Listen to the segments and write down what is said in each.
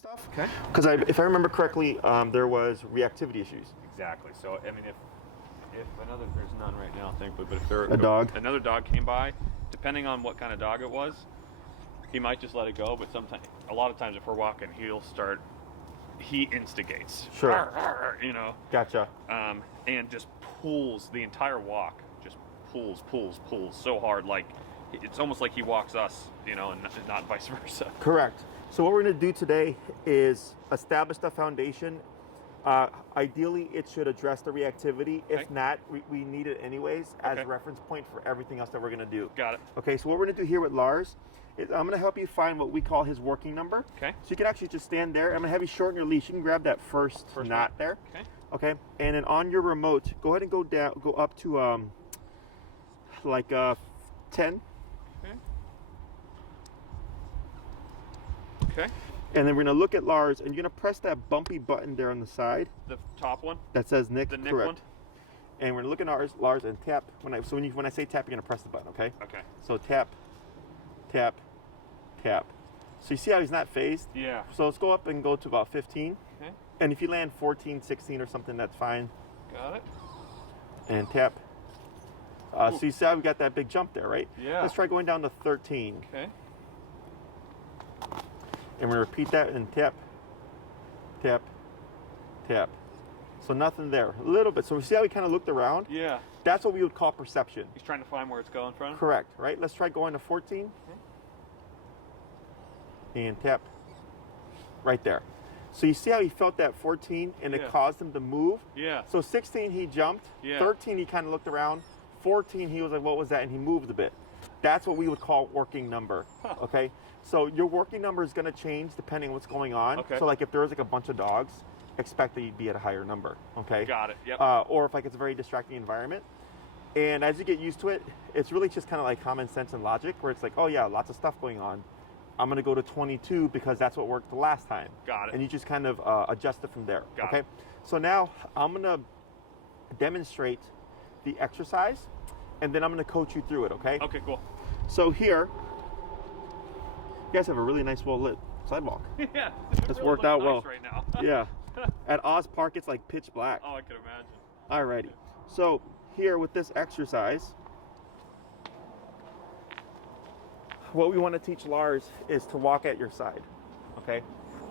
stuff. Okay. Because if I remember correctly, there was reactivity issues. Exactly. So I mean, if there's none right now, thankfully, but if another dog came by, depending on what kind of dog it was, he might just let it go. But a lot of times, if we're walking, he instigates. Sure. You know. Gotcha. And just pulls the entire walk. Just pulls so hard, like it's almost like he walks us, you know, and not vice versa. Correct. So what we're going to do today is establish the foundation. Ideally, it should address the reactivity. Okay. If not, we need it anyways as a reference point for everything else that we're going to do. Got it. Okay, so what we're going to do here with Lars is I'm going to help you find what we call his working number. Okay. So you can actually just stand there. I'm going to have you shorten your leash. You can grab that first knot there. Okay. Okay, and then on your remote, go ahead and go up to like 10. Okay. Okay. And then we're gonna look at Lars, and you're gonna press that bumpy button there on the side. The top one. That says Nick. The Nick correct. one. And we're gonna look at Lars, and tap. When I say tap, you're gonna press the button. Okay. Okay. So tap, tap, tap. So you see how he's not phased? Yeah. So let's go up and go to about 15. Okay. And if you land 14, 16 or something, that's fine. Got it. And tap. So you see how we got that big jump there, right? Yeah. Let's try going down to 13. Okay. And we're gonna repeat that and tap, tap, tap. So nothing there. A little bit. So we see how we kind of looked around? Yeah. That's what we would call perception. He's trying to find where it's going from. Correct, right? Let's try going to 14. Okay. And tap. Right there. So you see how he felt that 14 and it caused him to move? Yeah. So 16 he jumped. Yeah. 13 he kind of looked around. 14 he was like, what was that? And he moved a bit. That's what we would call working number. Huh. Okay. So your working number is going to change depending on what's going on. Okay. So like if there was like a bunch of dogs, expect that you'd be at a higher number. Okay. Got it. Yep. Or if like it's a very distracting environment. And as you get used to it, it's really just kind of like common sense and logic where it's like, oh yeah, lots of stuff going on. I'm going to go to 22 because that's what worked the last time. Got it. And you just kind of adjust it from there. Got it. So now I'm going to demonstrate the exercise and then I'm going to coach you through it. Okay. Okay, cool. So here, you guys have a really nice, well-lit sidewalk. Yeah. This really worked out nice well. right now. Yeah. At Oz Park, it's like pitch black. Oh, I can imagine. Alrighty. So here with this exercise, what we want to teach Lars is to walk at your side. Okay.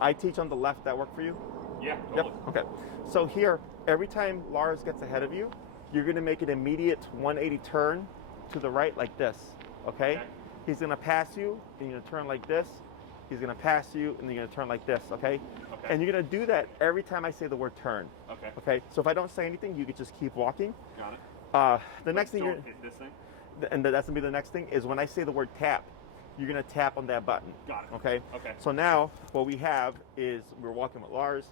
I teach on the left. That work for you? Yeah. Totally. Yep. Okay. So here, every time Lars gets ahead of you, you're going to make an immediate 180 turn to the right like this. Okay. He's going to pass you, and you're going to turn like this. He's going to pass you, and you're going to turn like this, okay? And you're going to do that every time I say the word turn. Okay. Okay? So if I don't say anything, you could just keep walking. Got it. The next thing you're hit this thing? And that's going to be the next thing, is when I say the word tap, you're going to tap on that button. Got it. Okay? Okay. So now, what we have is we're walking with Lars.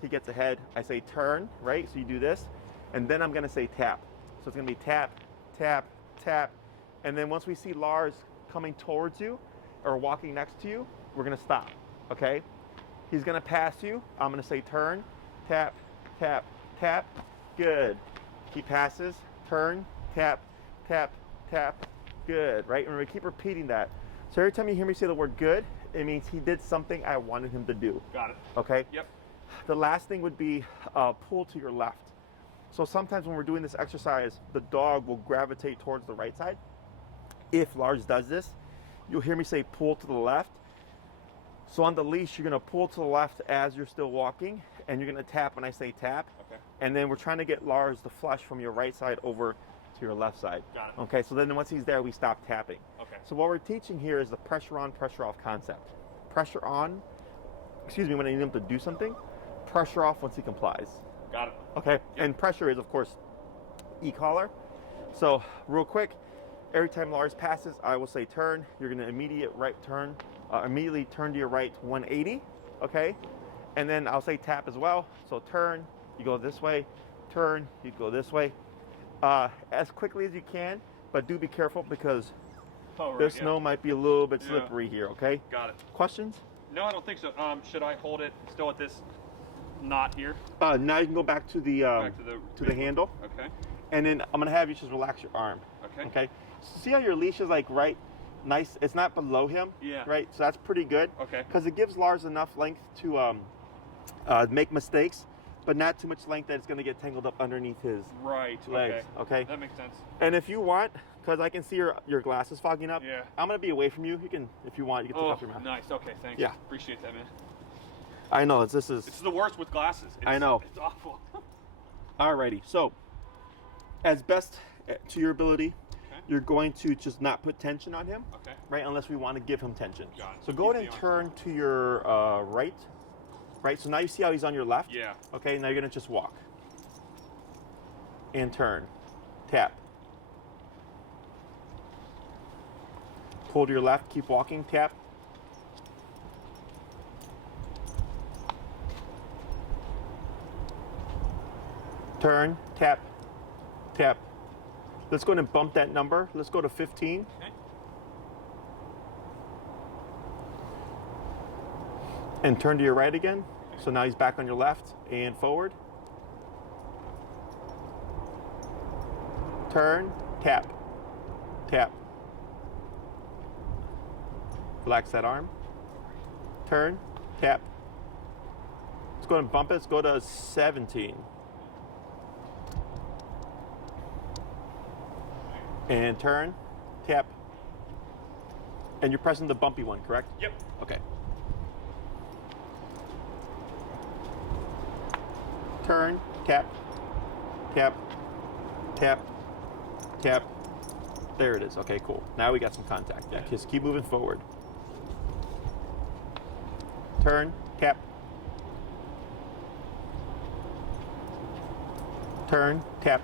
He gets ahead. I say turn, right? So you do this. And then I'm going to say tap. So it's going to be tap, tap, tap. And then once we see Lars coming towards you or walking next to you, we're going to stop, okay? He's going to pass you. I'm going to say turn, tap, tap, tap. Good. He passes, turn, tap, tap, tap. Good, right? And we keep repeating that. So every time you hear me say the word good, it means he did something I wanted him to do. Got it. Okay? Yep. The last thing would be pull to your left. So sometimes when we're doing this exercise, the dog will gravitate towards the right side. If Lars does this, you'll hear me say pull to the left. So on the leash, you're going to pull to the left as you're still walking, and you're going to tap when I say tap. Okay. And then we're trying to get Lars to flush from your right side over to your left side. Got it. Okay, so then once he's there, we stop tapping. Okay. So what we're teaching here is the pressure on, pressure off concept. Pressure on, when I need him to do something, pressure off once he complies. Got it. Okay, and pressure is, of course, e-collar. So real quick, every time Lars passes, I will say turn. You're going to immediately turn to your right 180, okay? And then I'll say tap as well. So turn, you go this way. Turn, you go this way. As quickly as you can, but do be careful because the snow might be a little bit slippery here, okay? Got it. Questions? No, I don't think so. Should I hold it still at this knot here? Now you can go back to the handle. Okay. And then I'm going to have you just relax your arm. Okay. Okay. So see how your leash is like right nice. It's not below him. Yeah. Right. So that's pretty good. Okay. Because it gives Lars enough length to make mistakes, but not too much length that it's going to get tangled up underneath his legs. Okay. That makes sense. And if you want, because I can see your glasses fogging up. Yeah. I'm going to be away from you. You can, if you want, you can take off your mask. Nice. Okay. Thanks. Yeah. Appreciate that, man. I know this is. It's the worst with glasses. I know. It's awful. Alrighty. So, as best to your ability, you're going to just not put tension on him. Okay. Right, unless we want to give him tension. Got it. So go ahead and turn to your right. Right. So now you see how he's on your left. Yeah. Okay. Now you're gonna just walk. And turn. Tap. Pull to your left. Keep walking. Tap. Turn, tap, tap. Let's go ahead and bump that number. Let's go to 15. Okay. And turn to your right again. So now he's back on your left and forward. Turn, tap, tap. Relax that arm. Turn, tap. Let's go ahead and bump it. Let's go to 17. And turn, tap. And you're pressing the bumpy one, correct? Yep. Okay. Turn, tap, tap, tap, tap. There it is. Okay, cool. Now we got some contact. Yeah, just keep moving forward. Turn, tap. Turn, tap,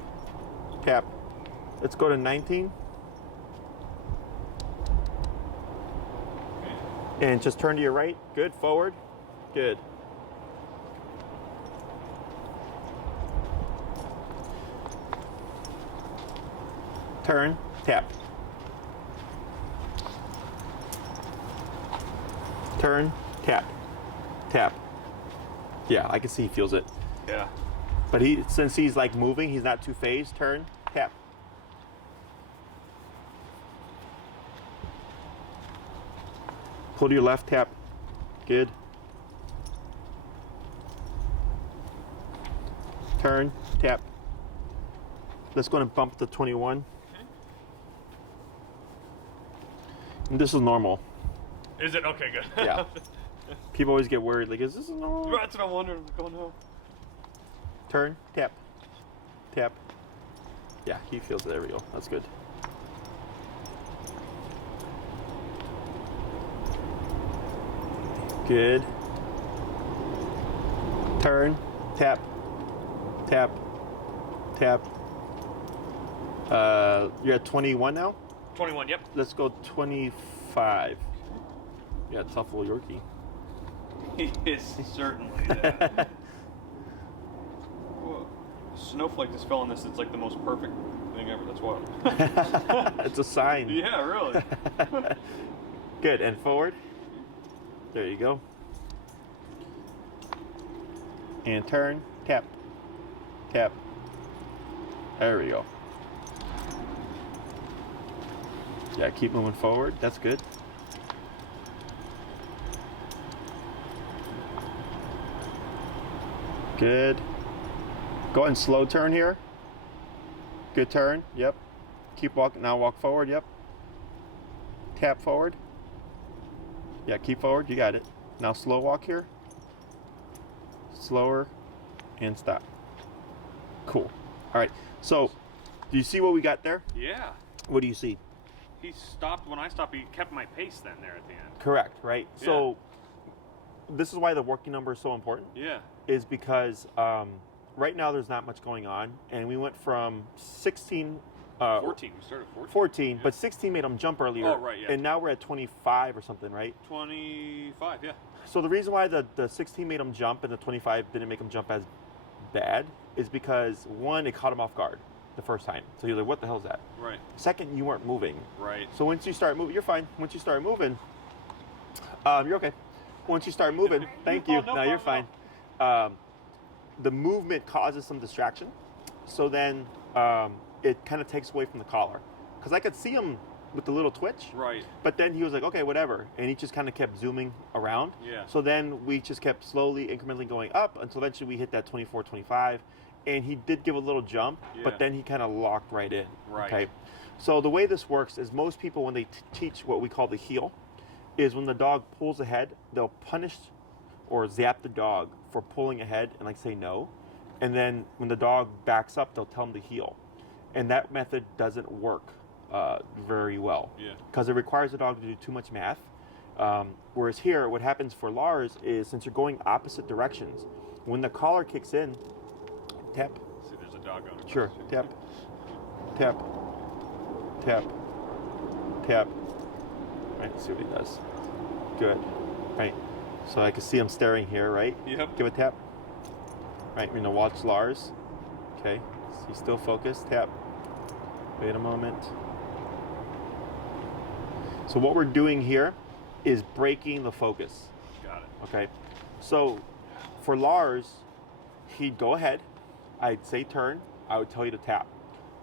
tap. Let's go to 19. And just turn to your right. Good. Forward. Good. Turn. Tap. Turn. Tap. Tap. Yeah, I can see he feels it. Yeah. But since he's like moving, he's not too phased. Turn. Tap. Pull to your left, tap. Good. Turn, tap. Let's go and bump to 21. Okay. And this is normal. Is it? Okay, good. Yeah. People always get worried, like, is this normal? That's what I'm wondering. What's going on? Turn, tap, tap. Yeah, he feels it. There we go. That's good. Good. Turn, tap, tap, tap. You're at 21 now? 21, yep. Let's go 25. Yeah, tough little Yorkie. He is certainly that. Whoa. Snowflake just fell on this. It's like the most perfect thing ever. That's wild. It's a sign. Yeah, really. Good. And forward. There you go. And turn. Tap. Tap. There we go. Yeah, keep moving forward. That's good. Good. Go ahead and slow turn here. Good turn. Yep. Keep walking. Now walk forward. Yep. Tap forward. Yeah, keep forward. You got it. Now slow walk here. Slower and stop. Cool. All right. So, do you see what we got there? Yeah. What do you see? He stopped when I stopped. He kept my pace then there at the end. Correct, right? Yeah. So, this is why the working number is so important. Yeah. Is because right now there's not much going on, and we went from 16. 14. We started 14. 14, yeah. but 16 made him jump earlier. Oh, right, yeah. And now we're at 25 or something, right? 25, yeah. So the reason why the 16 made him jump and the 25 didn't make him jump as bad is because, one, it caught him off guard the first time. So you're like, what the hell is that? Right. Second, you weren't moving. Right. So once you start moving, you're fine. Once you start moving, you're okay. Once you start moving, thank you. No no, you're problem. fine. The movement causes some distraction. So then it kind of takes away from the collar. Because I could see him with the little twitch. Right. But then he was like, okay, whatever. And he just kind of kept zooming around. Yeah. So then we just kept slowly, incrementally going up until eventually we hit that 24, 25. And he did give a little jump, but then he kind of locked right in. Right. Okay. So the way this works is most people, when they teach what we call the heel, is when the dog pulls ahead, they'll punish or zap the dog for pulling ahead and like say no. And then when the dog backs up, they'll tell them to heel. And that method doesn't work very well. Yeah. Because it requires the dog to do too much math. Whereas here, what happens for Lars is since you're going opposite directions, when the collar kicks in, tap. See, there's a dog on it. Sure. Tap. Tap. Tap. Tap. Right. Let's see what he does. Good. Right. So I can see him staring here. Right. Yep. Give a tap. Right. We're gonna watch Lars. Okay. He's still focused. Tap. Wait a moment. So what we're doing here is breaking the focus. Got it. Okay. So for Lars, he'd go ahead. I'd say turn. I would tell you to tap.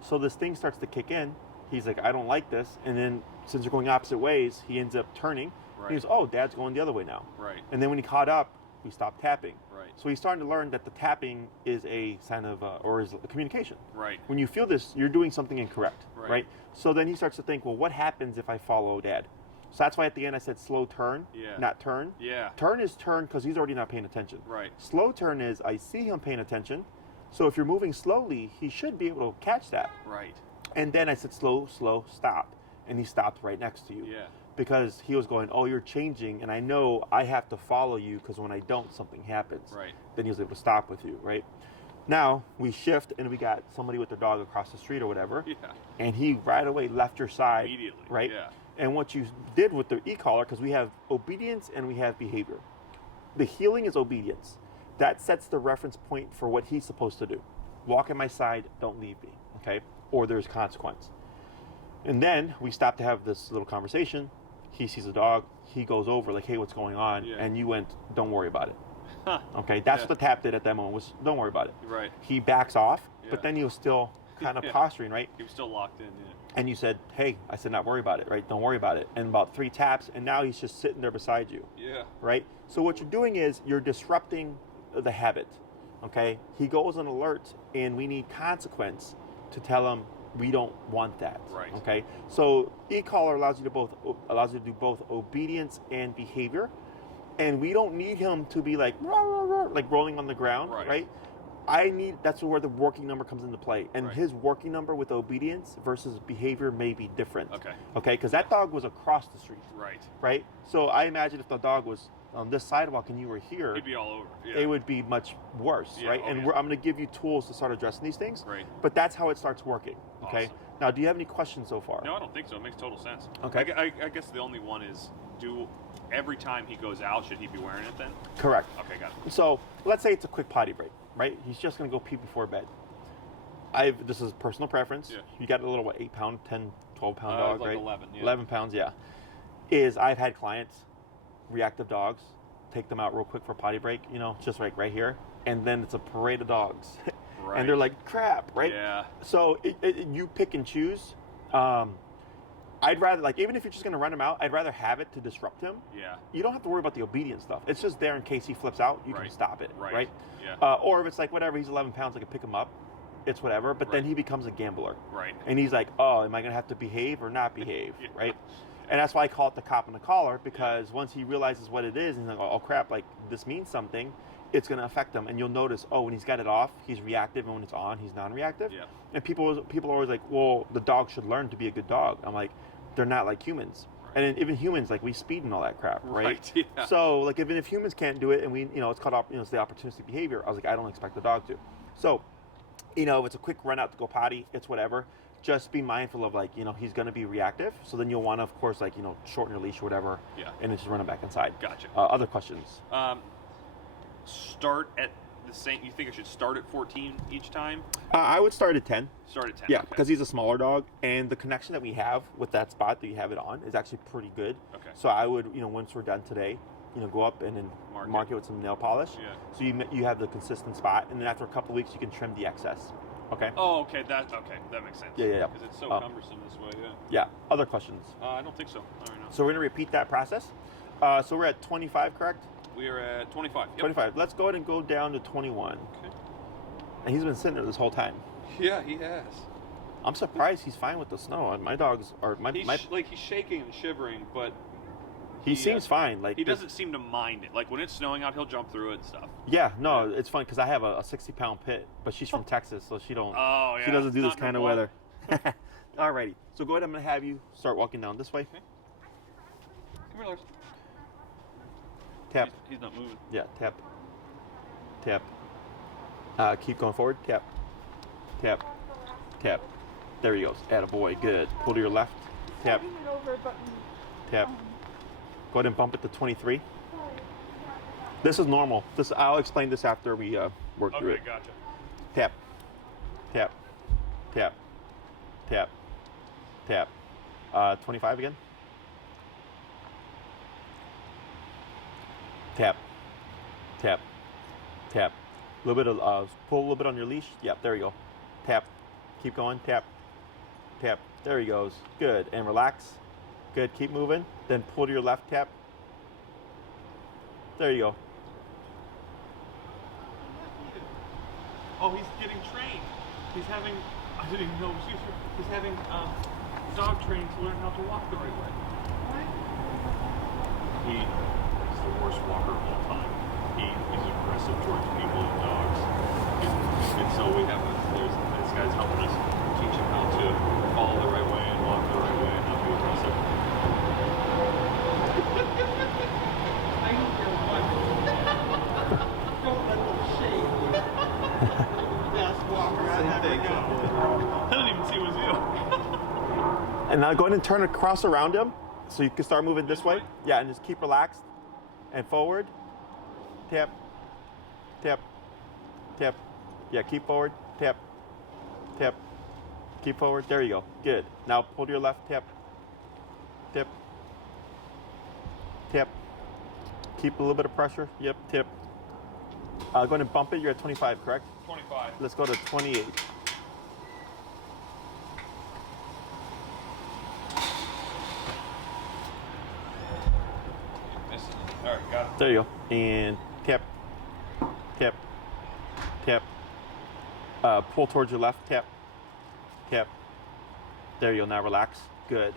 So this thing starts to kick in. He's like, I don't like this. And then since you're going opposite ways, he ends up turning. Right. He goes, oh, Dad's going the other way now. Right. And then when he caught up, we stopped tapping. Right. So he's starting to learn that the tapping is a sign of, or is a communication. Right. When you feel this, you're doing something incorrect. Right. So then he starts to think, well, what happens if I follow Dad? So that's why at the end I said slow turn, not turn. Yeah. Turn is turn because he's already not paying attention. Right. Slow turn is I see him paying attention. So if you're moving slowly, he should be able to catch that. Right. And then I said slow, slow, stop. And he stopped right next to you. Yeah. Because he was going, oh, you're changing, and I know I have to follow you because when I don't, something happens. Right. Then he was able to stop with you, right? Now, we shift, and we got somebody with their dog across the street or whatever. Yeah. And he right away left your side. Immediately. Right? Yeah. And what you did with the e-collar, because we have obedience and we have behavior. The healing is obedience. That sets the reference point for what he's supposed to do. Walk at my side, don't leave me, okay? Or there's consequence. And then we stop to have this little conversation. He sees a dog. He goes over like, hey, what's going on? Yeah. And you went, don't worry about it. Huh. Okay, that's what the tap did at that moment was, don't worry about it. Right. He backs off, Yeah. but then he was still kind of Yeah. posturing, right? He was still locked in. Yeah. And you said, hey, I said, not worry about it, right? Don't worry about it. And about 3 taps, and now he's just sitting there beside you, Yeah. right? So what you're doing is you're disrupting the habit, okay? He goes on alert, and we need consequence to tell him we don't want that, Right. okay? So e-collar allows you to do both obedience and behavior, and we don't need him to be like, rah, rah, rah, like rolling on the ground, Right. that's where the working number comes into play. And Right. his working number with obedience versus behavior may be different. Okay. Okay, because that dog was across the street, Right. right? So I imagine if the dog was on this sidewalk and you were here, He'd be all over. Yeah. it would be much worse, Yeah, right? oh, And yeah. I'm going to give you tools to start addressing these things. Right. But that's how it starts working, okay? Awesome. Now, do you have any questions so far? No, I don't think so. It makes total sense. Okay. I guess the only one is, every time he goes out, should he be wearing it then? Correct. Okay, got it. So let's say it's a quick potty break, right? He's just going to go pee before bed. This is personal preference. Yeah. You got a little, 8-pound, 10, 12-pound It dog, was like right? 11, yeah. 11 pounds, yeah. I've had clients, reactive dogs, take them out real quick for a potty break, just right here. And then it's a parade of dogs. Right. And they're like, crap, right? Yeah. So you pick and choose. I'd rather, even if you're just going to run him out, I'd rather have it to disrupt him. Yeah. You don't have to worry about the obedience stuff. It's just there in case he flips out. You can Right. stop it, Right. right? Yeah. Or if it's like, whatever, he's 11 pounds, I can pick him up. It's whatever. But then Right. he becomes a gambler. Right. And he's like, oh, am I going to have to behave or not behave, Yeah. right? And that's why I call it the cop and the collar, because once he realizes what it is, and he's like, oh, crap, this means something, it's going to affect him. And you'll notice, when he's got it off, he's reactive, and when it's on, he's non-reactive. Yeah. And people are always like, well, the dog should learn to be a good dog. I'm like, they're not like humans. Right. And then even humans, we speed and all that crap, right? Right, yeah. So, even if humans can't do it, and we, it's called, it's the opportunistic behavior. I was like, I don't expect the dog to. So, if it's a quick run out to go potty, it's whatever. Just be mindful of he's going to be reactive. So then you'll want to, of course, shorten your leash or whatever. Yeah. And then just run him back inside. Gotcha. Other questions? Start at the same. You think I should start at 14 each time? I would start at 10. Start at 10. Yeah, okay. because he's a smaller dog, and the connection that we have with that spot that you have it on is actually pretty good. Okay. So I would, once we're done today, go up and then mark it with some nail polish. Yeah. So you have the consistent spot, and then after a couple of weeks, you can trim the excess. Okay. Oh, okay. That makes sense. Yeah. Because it's so cumbersome this way. Yeah. Yeah. Other questions? I don't think so. All right, no. So we're gonna repeat that process. So we're at 25, correct? We are at 25. Yep. 25. Let's go ahead and go down to 21. Okay. And he's been sitting there this whole time. Yeah, he has. I'm surprised he's fine with the snow. My dogs are He's shaking and shivering, but he seems fine. Like he doesn't seem to mind it. Like when it's snowing out, he'll jump through it and stuff. Yeah, no, it's fun because I have a 60-pound pit, but she's from Texas, so she don't. Oh yeah. She doesn't do this kind of weather. Alrighty. So go ahead. I'm gonna have you start walking down this way. Okay. Come here, Lars. Tap. He's not moving. Yeah. Tap. Tap. Keep going forward. Tap. Tap. Tap. There he goes. Attaboy. Good. Pull to your left. Tap. Tap. Go ahead and bump it to 23. This is normal. I'll explain this after we work through it. Okay, gotcha. Tap. Tap. Tap. Tap. Tap. 25 again. Tap. Tap. Tap. A little bit of pull a little bit on your leash. Yep, there you go. Tap. Keep going. Tap. Tap. There he goes. Good. And relax. Good. Keep moving. Then pull to your left. Tap. There you go. Oh, he's getting trained. He's having. I didn't even know. He's having dog training to learn how to walk the right way. He is the worst walker of all time. He's aggressive towards people and dogs, and so this guy's helping us teach him how to follow the right way and walk the right way and not be aggressive. Don't let them shame you. Best walker I've ever known. I didn't even see it was you. And now go ahead and turn across around him so you can start moving this way. Yeah, and just keep relaxed and forward. Tap. Tap. Tap. Yeah, keep forward. Tap. Tap. Keep forward. There you go. Good. Now pull to your left. Tap. Tap. Tap. Keep a little bit of pressure. Yep. Tip. Go ahead and bump it. You're at 25, correct? 25. Let's go to 28. All right, got it. There you go. And tap. Tap. Tap. Pull towards your left. Tap. Tap. There you go. Now relax. Good.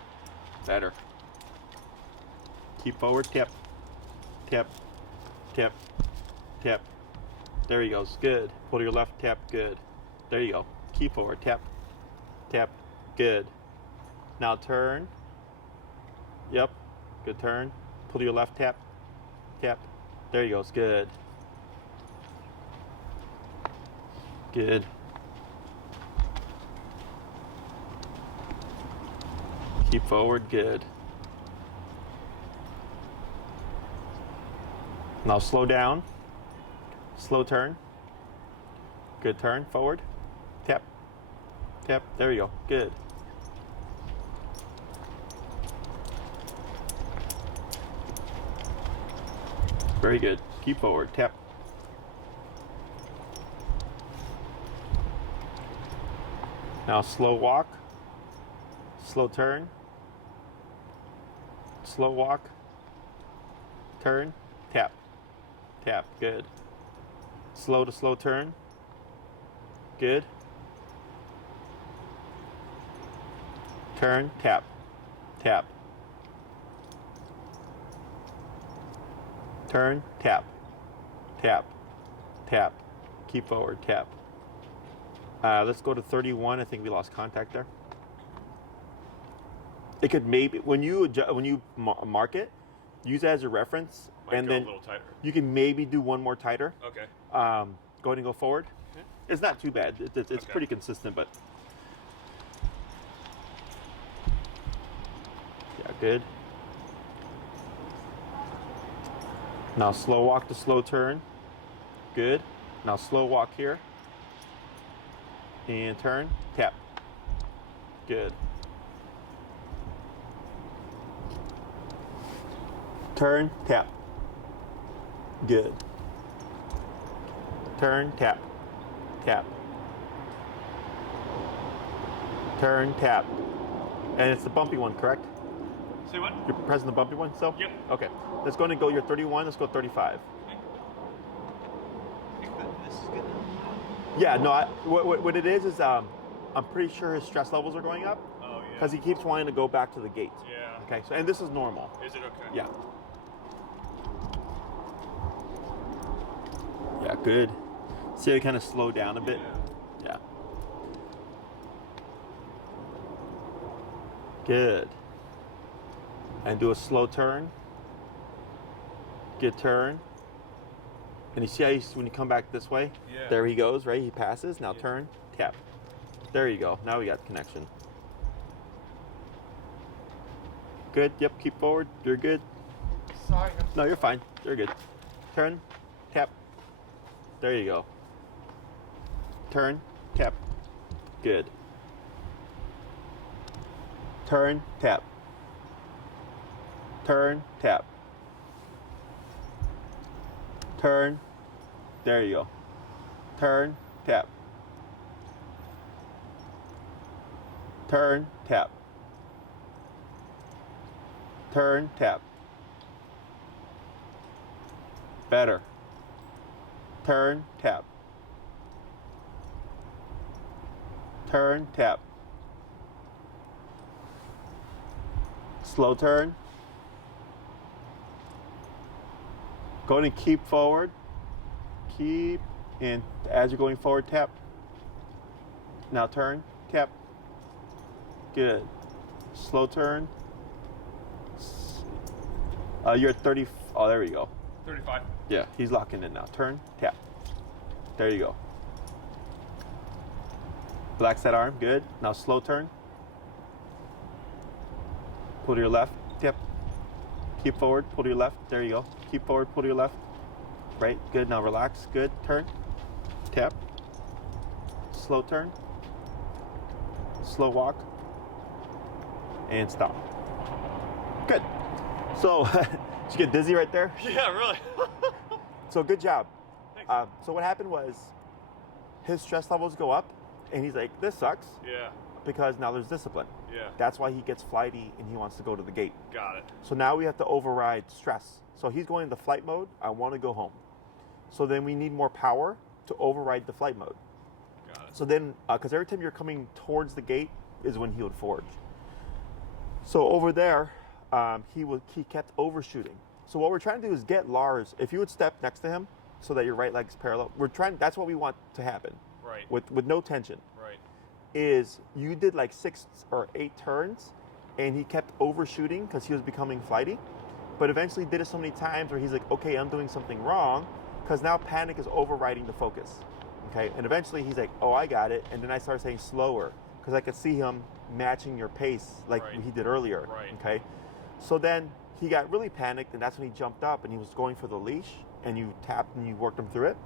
Better. Keep forward. Tap. Tap. Tap. Tap. There he goes. Good. Pull to your left. Tap. Good. There you go. Keep forward. Tap. Tap. Good. Now turn. Yep. Good turn. Pull to your left. Tap. Tap. There he goes. Good. Good. Keep forward. Good. Now slow down. Slow turn. Good turn. Forward. Tap. Tap. There you go. Good. Very good. Keep forward. Tap. Now slow walk. Slow turn. Slow walk. Turn. Tap. Tap. Good. Slow to slow turn. Good. Turn. Tap. Tap. Turn. Tap. Tap. Tap. Keep forward. Tap. Let's go to 31. I think we lost contact there. It could maybe when you mark it, use it as a reference, Might and go then a little tighter. you can maybe do one more tighter. Okay. Go ahead and go forward. Okay. It's not too bad. It's Okay. pretty consistent, but yeah, good. Now slow walk to slow turn. Good. Now slow walk here. And turn. Tap. Good. Turn. Tap. Good. Turn. Tap. Tap. turn, tap. And it's the bumpy one, correct? Say what? You're pressing the bumpy one still? Yep. Okay. Let's go and go your 31. Let's go 35. This is good. Yeah, no, what it is I'm pretty sure his stress levels are going up. Oh, yeah. Because he keeps wanting to go back to the gate. Yeah. Okay, so, and this is normal. Is it okay? Yeah. Yeah, good. See how he kind of slow down a bit? Yeah. Good. And do a slow turn. Good turn. And you see how when you come back this way? Yeah. There he goes, right? He passes. Now Yeah. turn, tap. There you go. Now we got connection. Good. Yep. Keep forward. You're good. Sorry. No, you're fine. You're good. Turn, tap. There you go. Turn, tap. Good. Turn, tap. Turn, tap. Turn. There you go. Turn, tap. Turn, tap. Turn, tap. Better. Turn, tap. Turn, tap. Slow turn. Go ahead and keep forward. Keep, and as you're going forward, tap. Now turn, tap. Good. Slow turn. You're at 30. Oh, there we go. 35. Yeah, he's locking in now. Turn, tap. There you go. Relax that arm. Good. Now slow turn. Pull to your left. Tap. Keep forward. Pull to your left. There you go. Keep forward. Pull to your left. Right. Good. Now relax. Good. Turn. Tap. Slow turn. Slow walk. And stop. Good. So, did you get dizzy right there? Yeah, really. So good job. Thanks. So what happened was his stress levels go up and he's like, this sucks Yeah. because now there's discipline. Yeah. That's why he gets flighty and he wants to go to the gate. Got it. So now we have to override stress. So he's going into flight mode. I want to go home. So then we need more power to override the flight mode. Got it. So then, because every time you're coming towards the gate is when he would forge. So over there, he kept overshooting. So what we're trying to do is get Lars, if you would step next to him so that your right leg's parallel, that's what we want to happen. Right. With no tension. Right. Is you did like 6 or 8 turns and he kept overshooting because he was becoming flighty, but eventually did it so many times where he's like, okay, I'm doing something wrong, because now panic is overriding the focus. Okay, and eventually he's like, oh, I got it, and then I started saying slower because I could see him matching your pace like Right. he did earlier. Right. Okay, so then he got really panicked, and that's when he jumped up and he was going for the leash, and you tapped and you worked him through it,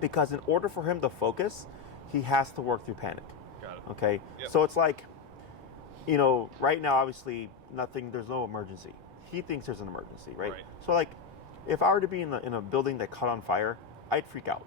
because in order for him to focus, he has to work through panic. Got it. Okay, Yep. so it's like, right now obviously there's no emergency. He thinks there's an emergency, right? Right. So like, if I were to be in a building that caught on fire, I'd freak out.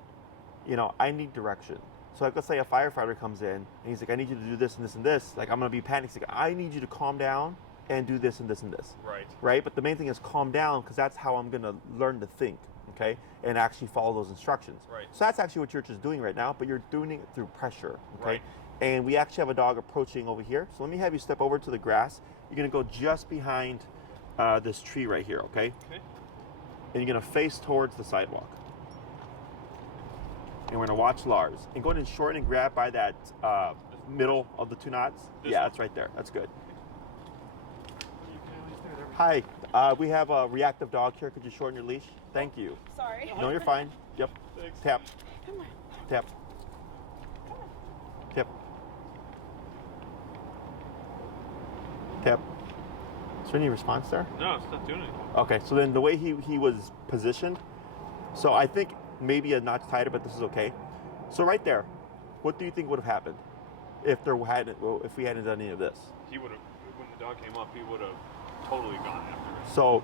I need direction. So like, let's say a firefighter comes in and he's like, I need you to do this and this and this. Like, I'm gonna be panicked. He's like, I need you to calm down and do this and this and this. Right. Right? But the main thing is calm down, because that's how I'm gonna learn to think, okay? And actually follow those instructions. Right. So that's actually what you're just doing right now, but you're doing it through pressure, okay? Right. And we actually have a dog approaching over here. So let me have you step over to the grass. You're gonna go just behind this tree right here, okay? Okay. And you're gonna face towards the sidewalk. And we're gonna watch Lars. And go ahead and shorten and grab by that middle of the 2 knots. This Yeah, one? that's right there. That's good. You can always do it. Hi, we have a reactive dog here. Could you shorten your leash? Thank you. Sorry. No, you're fine. Yep. Thanks. Tap. Come on. Tap. Tap. Tap. Is there any response there? No, it's not doing anything. Okay, so then the way he was positioned, so I think maybe a notch tighter, but this is okay. So right there, what do you think would have happened if we hadn't done any of this? He would have, when the dog came up, he would have totally gone after it. So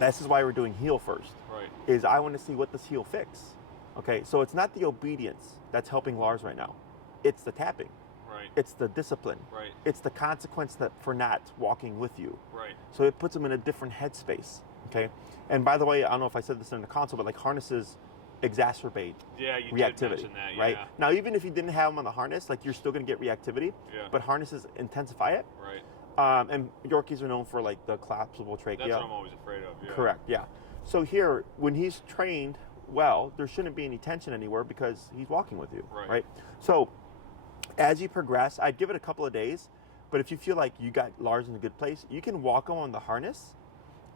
this is why we're doing heel first. Right. Is I want to see what this heel fix. Okay, so it's not the obedience that's helping Lars right now. It's the tapping. Right. Right. It's the discipline. Right. It's the consequence for not walking with you. Right. So it puts them in a different headspace. Okay. And by the way, I don't know if I said this in the console, but like harnesses exacerbate reactivity. Did mention that, right. Now, even if you didn't have them on the harness, like you're still going to get reactivity. Yeah. But harnesses intensify it. Right. And Yorkies are known for like the collapsible trachea. That's what I'm always afraid of. Yeah. Correct. Yeah. So here, when he's trained well, there shouldn't be any tension anywhere because he's walking with you. Right. So as you progress, I'd give it a couple of days. But if you feel like you got Lars in a good place, you can walk him on the harness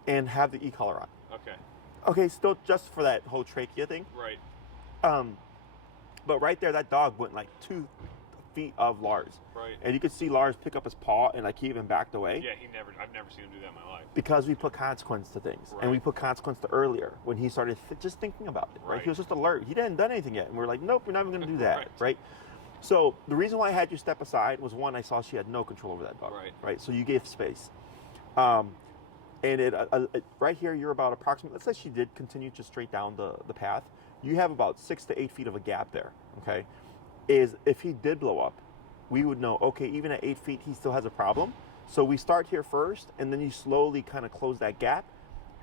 and have the e-collar on. Okay. Okay, still just for that whole trachea thing. Right. But right there, that dog went like 2 feet of Lars. Right. And you could see Lars pick up his paw and like he even backed away. Yeah, I've never seen him do that in my life. Because we put consequence to things. Right. And we put consequence to earlier when he started just thinking about it, right? He was just alert. He hadn't done anything yet. And we're like, nope, we're not even going to do that, right? So the reason why I had you step aside was, one, I saw she had no control over that dog. Right. So you gave space. And right here, you're about approximately, let's say she did continue just straight down the path. You have about 6 to 8 feet of a gap there, okay? Is if he did blow up, we would know, okay, even at 8 feet, he still has a problem. So we start here first, and then you slowly kind of close that gap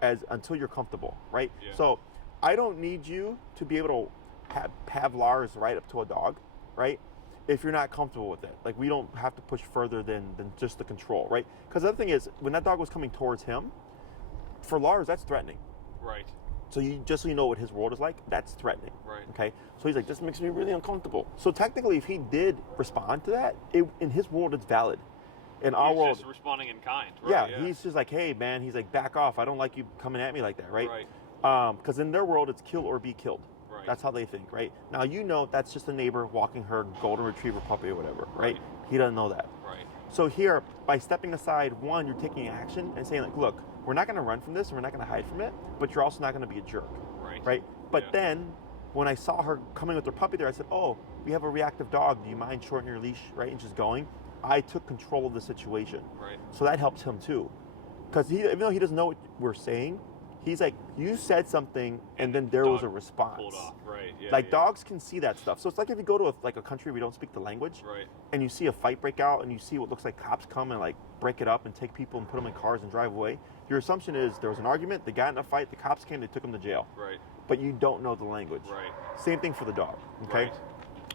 until you're comfortable, right? Yeah. So I don't need you to be able to have Lars right up to a dog, right? If you're not comfortable with it. Like, we don't have to push further than just the control, right? Because the other thing is, when that dog was coming towards him, for Lars, that's threatening. Right. So just so you know what his world is like, that's threatening. Right. Okay? So he's like, this makes me really uncomfortable. So technically, if he did respond to that, in his world, it's valid. In our world, he's just responding in kind. Right? Yeah, he's just like, hey, man, he's like, back off. I don't like you coming at me like that, right? Right. Because in their world, it's kill or be killed. Right. That's how they think, right? Now, you know that's just a neighbor walking her golden retriever puppy or whatever, right? He doesn't know that. Right. So here, by stepping aside, one, you're taking action and saying, like, look, we're not going to run from this and we're not going to hide from it, but you're also not going to be a jerk. Right? But then, when I saw her coming with her puppy there, I said, oh, we have a reactive dog. Do you mind shortening your leash, right, and just going? I took control of the situation. Right. So that helps him too. Because even though he doesn't know what we're saying, he's like, you said something, and then there was a response. Pulled off. Right. Yeah, like, dogs can see that stuff. So it's like if you go to a country where we don't speak the language, and you see a fight break out, and you see what looks like cops come and like break it up and take people and put them in cars and drive away. Your assumption is there was an argument, they got in a fight, the cops came, they took them to jail. Right. But you don't know the language. Right. Same thing for the dog. Okay. Right.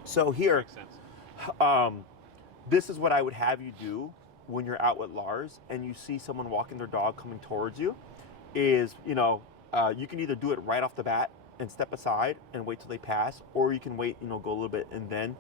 So here, makes sense. This is what I would have you do when you're out with Lars and you see someone walking their dog coming towards you. Is, you can either do it right off the bat and step aside and wait till they pass, or you can wait, go a little bit and then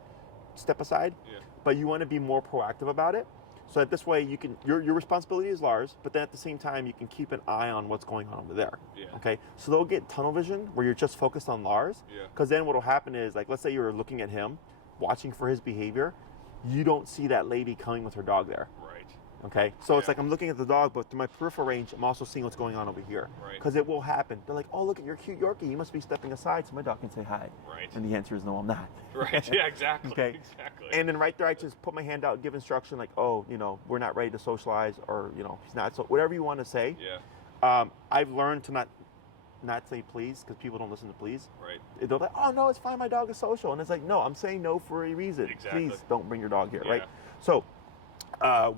step aside. Yeah. But you want to be more proactive about it. So that this way you can, your responsibility is Lars, but then at the same time you can keep an eye on what's going on over there. Yeah. Okay. So they'll get tunnel vision where you're just focused on Lars. Yeah. Because then what'll happen is, like, let's say you're looking at him, watching for his behavior, you don't see that lady coming with her dog there. Right. Okay, so it's like I'm looking at the dog, but through my peripheral range, I'm also seeing what's going on over here. Right. Because it will happen. They're like, oh, look at your cute Yorkie. You must be stepping aside so my dog can say hi. Right. And the answer is no, I'm not. Right, yeah, exactly. Okay. Exactly. And then right there, I just put my hand out, give instruction like, oh, we're not ready to socialize, or, he's not, so whatever you want to say. Yeah. I've learned to not say please, because people don't listen to please. Right. They're like, oh, no, it's fine, my dog is social. And it's like, no, I'm saying no for a reason. Exactly. Please don't bring your dog here, right? So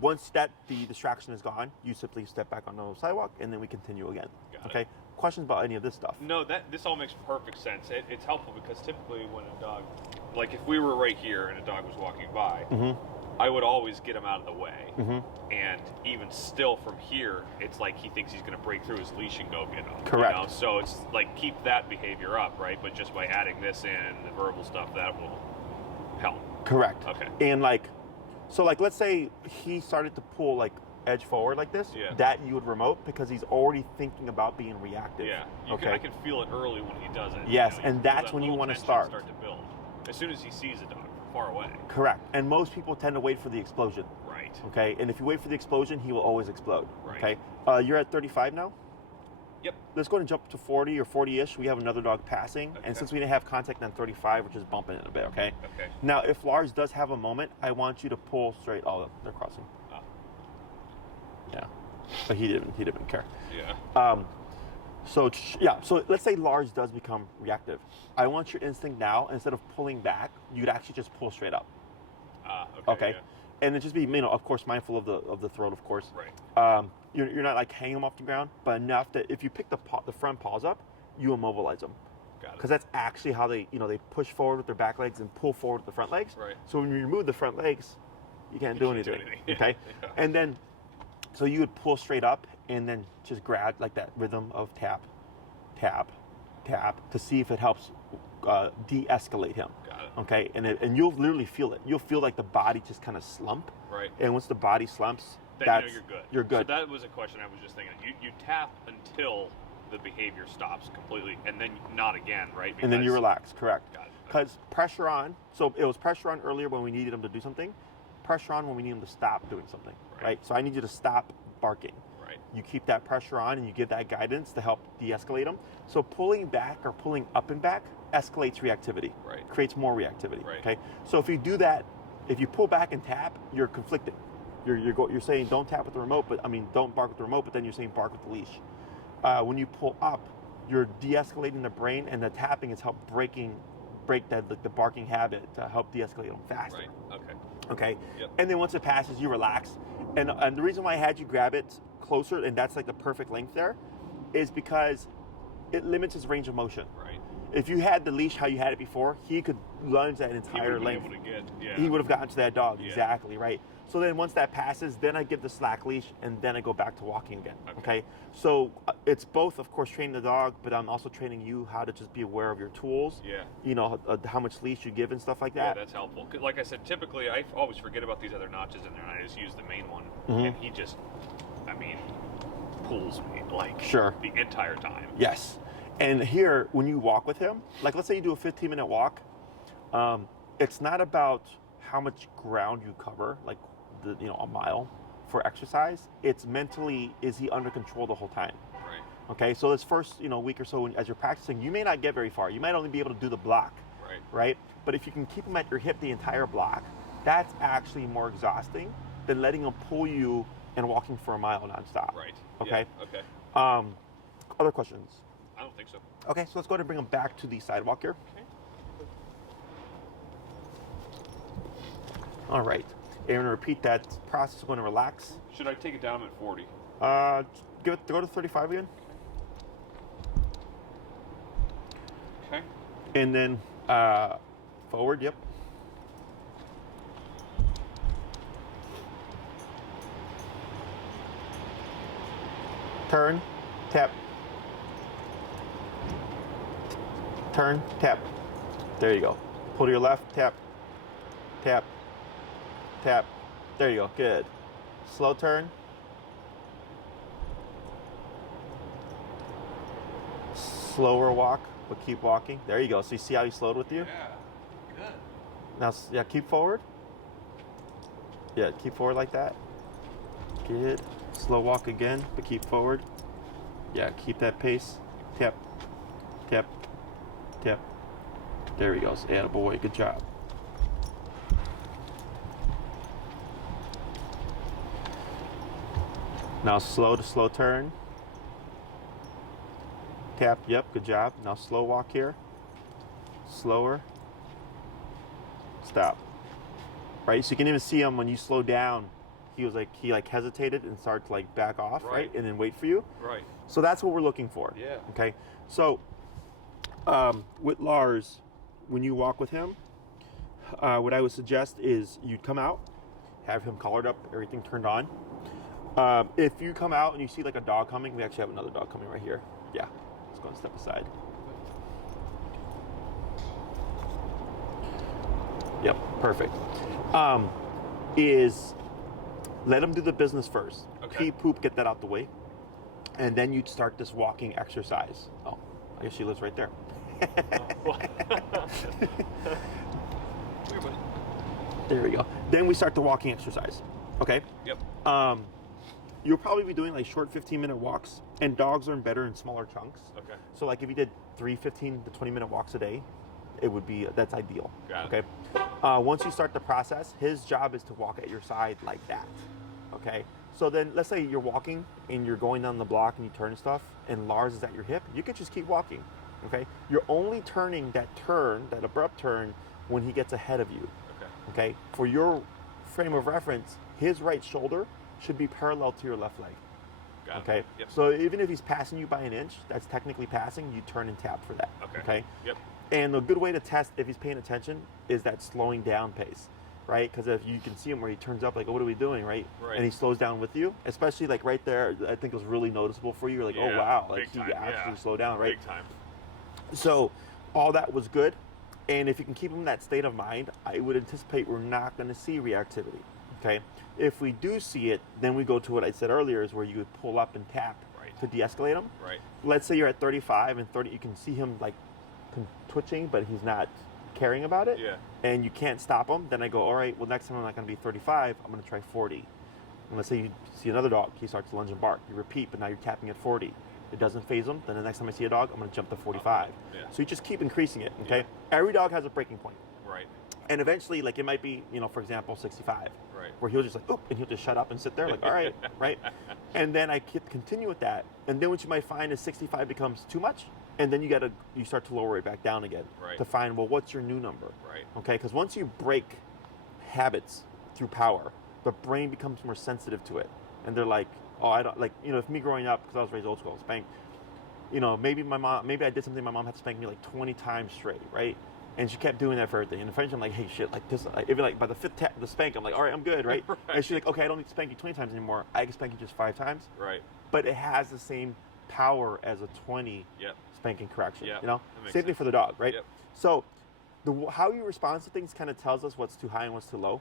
once the distraction is gone, you simply step back on the sidewalk, and then we continue again. Got it. Questions about any of this stuff? No, this all makes perfect sense. It's helpful because typically when a dog, like if we were right here and a dog was walking by, I would always get him out of the way. And even still from here, it's like he thinks he's going to break through his leash and go get him. Correct. So it's like keep that behavior up, right? But just by adding this in, the verbal stuff, that will help. Correct. Okay. And let's say he started to pull edge forward like this, that you would remote because he's already thinking about being reactive. Yeah. I can feel it early when he does it. Yes, and that's when you want to start to build. As soon as he sees a dog far away. Correct. And most people tend to wait for the explosion. Right. Okay. And if you wait for the explosion, he will always explode. Right. Okay. You're at 35 now? Yep. Let's go and jump to 40 or 40-ish. We have another dog passing. Okay. And since we didn't have contact on 35, we're just bumping it a bit, okay? Okay. Now, if Lars does have a moment, I want you to pull straight. Oh, they're crossing. Oh. Yeah. But he didn't care. Yeah. So let's say Lars does become reactive. I want your instinct now, instead of pulling back, you'd actually just pull straight up. Okay. Yeah. And then just be, of course, mindful of the throat, of course. Right. You're not like hanging them off the ground, but enough that if you pick the front paws up, you immobilize them. Got it. Because that's actually how they push forward with their back legs and pull forward with the front legs. Right. So when you remove the front legs, you can't do anything. Okay. Yeah. And then, so you would pull straight up and then just grab like that rhythm of tap, tap, tap to see if it helps de-escalate him. Got it. Okay. And you'll literally feel it. You'll feel like the body just kind of slump. Right. And once the body slumps, then you're good. You're good. So that was a question I was just thinking. You tap until the behavior stops completely, and then not again, right? And then you relax, correct. Got it. Because pressure on, so it was pressure on earlier when we needed him to do something, pressure on when we need him to stop doing something, right? So I need you to stop barking. Right. You keep that pressure on and you give that guidance to help de-escalate him. So pulling back or pulling up and back escalates reactivity, Right. creates more reactivity, Right. okay? So if you do that, if you pull back and tap, you're conflicted. You're saying don't tap with the remote, don't bark with the remote, but then you're saying bark with the leash. When you pull up, you're de-escalating the brain, and the tapping is help break the barking habit to help de-escalate them faster. Right. Okay. Okay. Yep. And then once it passes, you relax. And the reason why I had you grab it closer, and that's like the perfect length there, is because it limits his range of motion. Right. If you had the leash how you had it before, he could lunge that He entire would be length. able to get. Yeah. He would have gotten to that dog. Yeah. Exactly, right. So then once that passes, then I give the slack leash, and then I go back to walking again. Okay. So it's both, of course, training the dog, but I'm also training you how to just be aware of your tools. Yeah. How much leash you give and stuff like Yeah, that. that's helpful. 'Cause like I said, typically I always forget about these other notches in there, and I just use the main one, and he just, pulls me like the entire time. Yes. And here, when you walk with him, like let's say you do a 15-minute walk, it's not about how much ground you cover, like a mile for exercise. It's mentally, is he under control the whole time? Right. Okay, so this first week or so as you're practicing, you may not get very far. You might only be able to do the block. Right. Right? But if you can keep him at your hip the entire block, that's actually more exhausting than letting him pull you and walking for a mile nonstop. Right. Okay. Yeah. Okay. Other questions? I don't think so. Okay, so let's go ahead and bring him back to the sidewalk here. Okay. All right. And we're going to repeat that process. We're going to relax. Should I take it down at 40? Go to 35 again. Okay. And then forward, yep. Turn, tap. Turn, tap. There you go. Pull to your left, tap, tap, tap. There you go, good. Slow turn. Slower walk, but keep walking. There you go. So you see how he slowed with you? Yeah, good. Now, yeah, keep forward. Yeah, keep forward like that. Good. Slow walk again, but keep forward. Yeah, keep that pace. Tap, tap, tap. There he goes. Attaboy, good job. Now slow to slow turn. Tap, yep, good job. Now slow walk here. Slower. Stop. Right, so you can even see him when you slow down. He hesitated and started to like back off, right? And then wait for you. Right. So that's what we're looking for. Yeah. Okay. So with Lars, when you walk with him, what I would suggest is you'd come out, have him collared up, everything turned on. If you come out and you see like a dog coming, we actually have another dog coming right here. Yeah. Let's go and step aside. Yep. Perfect. Is let him do the business first. Okay. Pee, poop, get that out the way. And then you'd start this walking exercise. Oh, I guess she lives right there. There we go. Then we start the walking exercise. Okay? Yep. You'll probably be doing like short 15-minute walks, and dogs learn better in smaller chunks. Okay. So like if you did 3 15 to 20-minute walks a day, that's ideal. Got it. Okay. Once you start the process, his job is to walk at your side like that. Okay. So then let's say you're walking and you're going down the block and you turn stuff, and Lars is at your hip. You can just keep walking. Okay. You're only turning that abrupt turn, when he gets ahead of you. Okay. okay? For your frame of reference, his right shoulder should be parallel to your left leg. Got Okay. it. Yep. So even if he's passing you by an inch, that's technically passing. You turn and tap for that. Okay. Yep. And a good way to test if he's paying attention is that slowing down pace, right? Because if you can see him where he turns up, like, oh, what are we doing, right? Right. And he slows down with you, especially like right there. I think it was really noticeable for you. You're like, oh wow, like he actually slowed down, right? Big time. So all that was good. And if you can keep him in that state of mind, I would anticipate we're not going to see reactivity. Okay. If we do see it, then we go to what I said earlier, is where you would pull up and tap to de-escalate him. Right. Let's say you're at 35 and 30, you can see him like twitching, but he's not caring about it. Yeah. And you can't stop him. Then I go, all right, well, next time I'm not going to be 35, I'm going to try 40. And let's say you see another dog, he starts to lunge and bark. You repeat, but now you're tapping at 40. It doesn't phase him. Then the next time I see a dog, I'm going to jump to 45. Yeah. So you just keep increasing it, okay? Every dog has a breaking point. Right. And eventually, like, it might be, for example, 65. Right. Where he'll just like, oop, and he'll just shut up and sit there, like, all right, right? And then I continue with that. And then what you might find is 65 becomes too much. And then you start to lower it back down again. Right. To find, well, what's your new number? Right. Okay, because once you break habits through power, the brain becomes more sensitive to it. And they're like, oh, I don't, like, if me growing up, because I was raised old school, spank, maybe I did something, my mom had to spank me like 20 times straight, right? And she kept doing that for everything. And eventually I'm like, hey, shit, like this, even like by the 5th tap, the spank, I'm like, all right, I'm good, right? And she's like, okay, I don't need to spank you 20 times anymore. I can spank you just 5 times. Right. But it has the same power as a 20 spanking correction, Same thing for the dog, right? Yep. So how you respond to things kind of tells us what's too high and what's too low.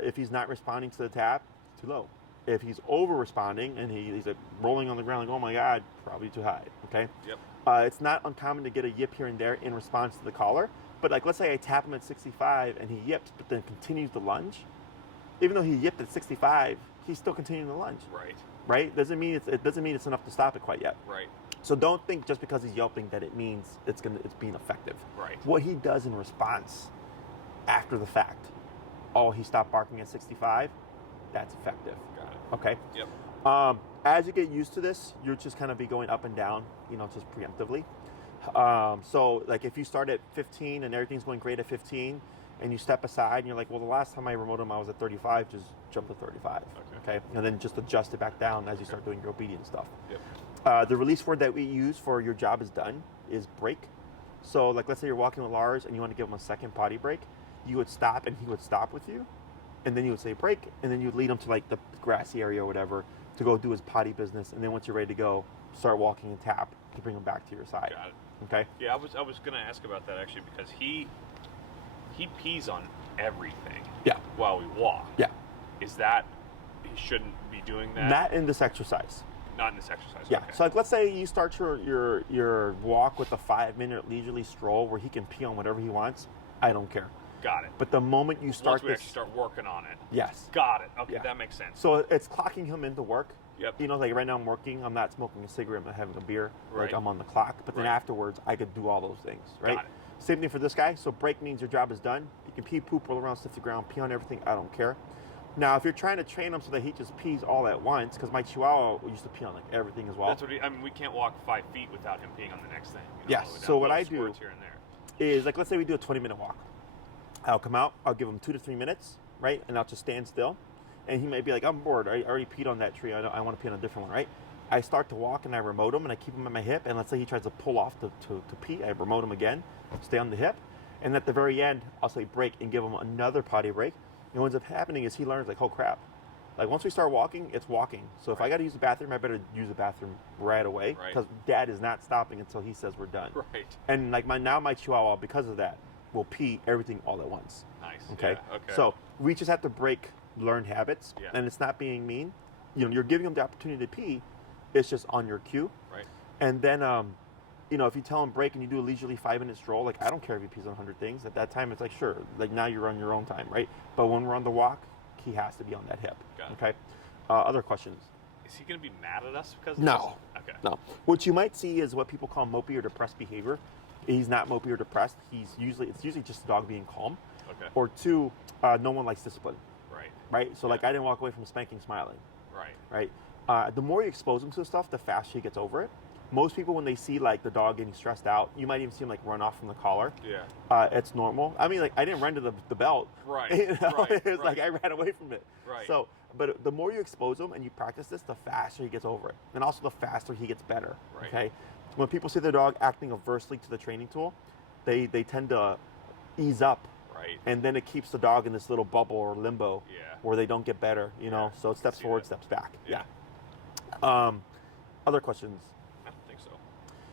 If he's not responding to the tap, too low. If he's over responding and he's like rolling on the ground like, oh my God, probably too high, okay? Yep. It's not uncommon to get a yip here and there in response to the collar, but like let's say I tap him at 65 and he yips, but then continues to lunge. Even though he yipped at 65, he's still continuing to lunge. Right. Right? It doesn't mean it's enough to stop it quite yet. Right. So don't think just because he's yelping that it means it's being effective. Right. What he does in response after the fact, oh, he stopped barking at 65, that's effective. Got it. Okay. Yep. As you get used to this, you'll just kind of be going up and down, just preemptively. So like if you start at 15 and everything's going great at 15 and you step aside and you're like, well, the last time I remoted him, I was at 35, just jump to 35. Okay. And then just adjust it back down as you start doing your obedience stuff. Yep. The release word that we use for your job is done is break. So like, let's say you're walking with Lars and you want to give him a second potty break, you would stop and he would stop with you. And then you would say break, and then you'd lead him to like the grassy area or whatever to go do his potty business. And then once you're ready to go, start walking and tap to bring him back to your side. Got it. Okay. Yeah, I was gonna ask about that actually because he pees on everything. Yeah. While we walk. Yeah. Is that he shouldn't be doing that? Not in this exercise. Not in this exercise. Yeah. Okay. So like, let's say you start your walk with a 5-minute leisurely stroll where he can pee on whatever he wants. I don't care. Got it. But the moment you start Once we actually start working on it. Yes. Got it. Okay, Yeah. that makes sense. So it's clocking him into work. Yep. Like right now I'm working, I'm not smoking a cigarette, I'm not having a beer. Right. Like I'm on the clock. But then Right. afterwards, I could do all those things, right? Got it. Same thing for this guy. So break means your job is done. You can pee, poop, roll around, sniff the ground, pee on everything. I don't care. Now, if you're trying to train him so that he just pees all at once, because my Chihuahua used to pee on like everything as well. That's what we can't walk 5 feet without him peeing on the next thing. Yes. All the way So down, what little I do squirts here and there. is like, let's say we do a 20-minute walk. I'll come out, I'll give him 2 to 3 minutes, right? And I'll just stand still. And he might be like, I'm bored. I already peed on that tree. I want to pee on a different one, right? I start to walk and I remote him and I keep him at my hip. And let's say he tries to pull off to pee. I remote him again, stay on the hip. And at the very end, I'll say break and give him another potty break. And what ends up happening is he learns like, oh crap. Like once we start walking, it's walking. So if I got to use the bathroom, I better use the bathroom right away. Right. Because dad is not stopping until he says we're done. Right. And like my Chihuahua, because of that, will pee everything all at once. Nice. Okay. Yeah, okay. So we just have to break learned habits, Yeah. and it's not being mean. You're giving them the opportunity to pee. It's just on your cue. Right. And then, if you tell him break and you do a leisurely 5-minute stroll, like I don't care if he pees on 100 things. At that time, it's like sure, like now you're on your own time, right? But when we're on the walk, he has to be on that hip. Got it. Okay. Other questions? Is he going to be mad at us because of No. this? Okay. No. What you might see is what people call mopey or depressed behavior. He's not mopey or depressed. It's usually just the dog being calm. Okay. Or 2, no one likes discipline. Right. Right? So like I didn't walk away from spanking smiling. Right. Right? The more you expose him to stuff, the faster he gets over it. Most people, when they see like the dog getting stressed out, you might even see him like run off from the collar. Yeah. It's normal. I mean, like I didn't run to the belt. Right. You know? Right. It's like I ran away from it. Right. So, but the more you expose him and you practice this, the faster he gets over it, and also the faster he gets better. Right. Okay. When people see their dog acting aversely to the training tool, they tend to ease up. Right. And then it keeps the dog in this little bubble or limbo Yeah. where they don't get better, you know? So it steps forward, that. steps back. Yeah. Other questions? I don't think so.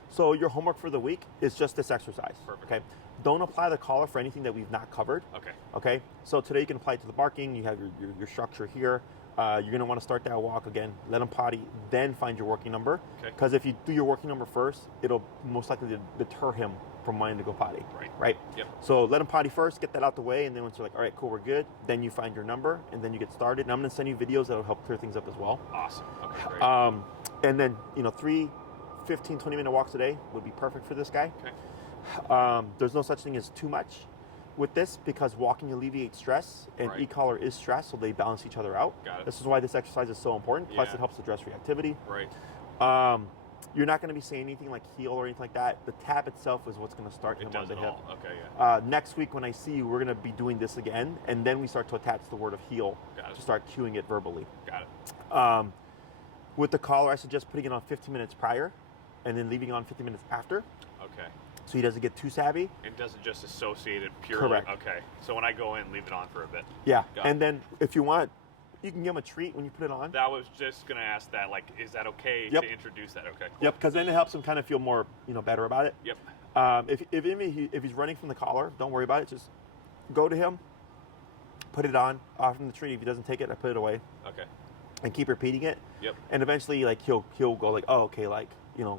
So your homework for the week is just this exercise. Perfect. Okay. Don't apply the collar for anything that we've not covered. Okay. Okay. So today you can apply it to the barking. You have your structure here. You're going to want to start that walk again, let them potty, then find your working number. Okay. Because if you do your working number first, it'll most likely deter him from wanting to go potty. Right. Right? Yep. So let him potty first, get that out the way, and then once you're like, all right, cool, we're good, then you find your number, and then you get started. And I'm going to send you videos that'll help clear things up as well. Awesome. Okay, great. And then, 3 15, 20-minute walks a day would be perfect for this guy. Okay. There's no such thing as too much with this because walking alleviates stress, and Right. e-collar is stress, so they balance each other out. Got it. This is why this exercise is so important. Plus, Yeah. it helps address reactivity. Right. You're not going to be saying anything like heel or anything like that. The tap itself is what's going to start him It on does the it hip. all. Okay, yeah. Next week when I see you, we're going to be doing this again, and then we start to attach the word of heel Got it. to start cueing it verbally. Got it. With the collar, I suggest putting it on 15 minutes prior and then leaving it on 15 minutes after Okay. so he doesn't get too savvy. It doesn't just associate it purely. Correct. Okay. So when I go in, leave it on for a bit. Yeah. Got And then if you want, you can give him a treat when you put it on. That was just gonna ask that. Like, is that okay Yep. to introduce that? Okay. Cool. Yep, because then it helps him kind of feel more, better about it. Yep. If he's running from the collar, don't worry about it. Just go to him, put it on, offer him the treat. If he doesn't take it, I put it away, Okay. and keep repeating it. Yep. And eventually, like he'll go like, oh, okay, like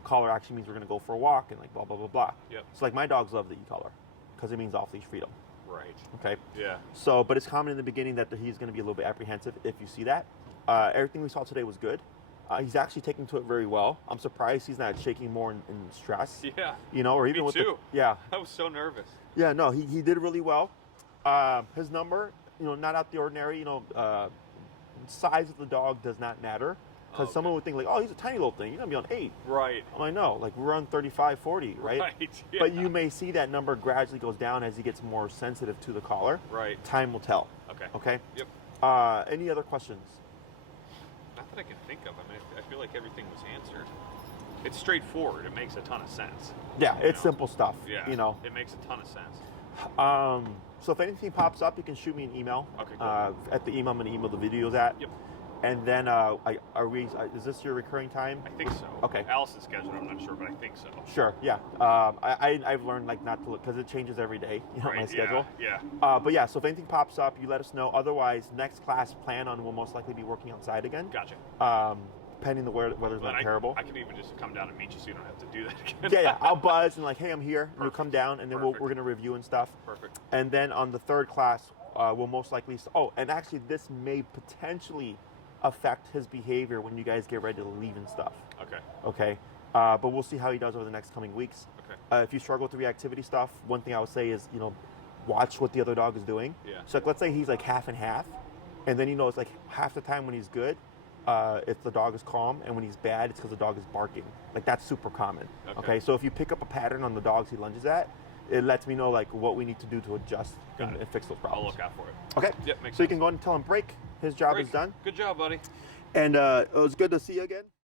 collar actually means we're gonna go for a walk and like blah blah blah blah. Yep. So like my dogs love the e-collar because it means off leash freedom. Right. Okay. Yeah. So, but it's common in the beginning that he's going to be a little bit apprehensive if you see that. Everything we saw today was good. He's actually taking to it very well. I'm surprised he's not shaking more in stress. Yeah. Or even Me with too. yeah. I was so nervous. Yeah, no, he did really well. His number, not out the ordinary. Size of the dog does not matter because Okay. someone would think like, oh, he's a tiny little thing. He's gonna be on 8. Right. I know, like we're on 35, 40, right? Right. Yeah. But you may see that number gradually goes down as he gets more sensitive to the collar. Right. Time will tell. Okay. Okay. Yep. Any other questions? Not that I can think of. I mean, I feel like everything was answered. It's straightforward. It makes a ton of sense. Yeah, You it's know? simple stuff. Yeah. It makes a ton of sense. So if anything pops up, you can shoot me an email. Okay, cool. At the email I'm going to email the videos at. Yep. And then, is this your recurring time? I think so. Okay. Allison's schedule, I'm not sure, but I think so. Sure. Yeah. I've learned like not to look because it changes every day. Right. My schedule. Yeah. But yeah, so if anything pops up, you let us know. Otherwise, next class plan on will most likely be working outside again. Gotcha. Pending the weather's But not terrible. I could even just come down and meet you so you don't have to do that again. Yeah. I'll buzz and like, hey, I'm here. And you'll Perfect. come down, and then Perfect. we're going to review and stuff. Perfect. And then on the third class, we'll most likely. Oh, and actually, this may potentially affect his behavior when you guys get ready to leave and stuff. Okay. Okay. But we'll see how he does over the next coming weeks. Okay. If you struggle with the reactivity stuff, one thing I would say is, watch what the other dog is doing. Yeah. So like, let's say he's like half and half, and then it's like half the time when he's good, if the dog is calm, and when he's bad, it's because the dog is barking. Like that's super common. Okay. So if you pick up a pattern on the dogs he lunges at, it lets me know like what we need to do to adjust Got and it. fix those I'll problems. look out for it. Okay. Yep, makes So you sense. can go ahead and tell him break. His job Great. is done. Good job, buddy. And it was good to see you again.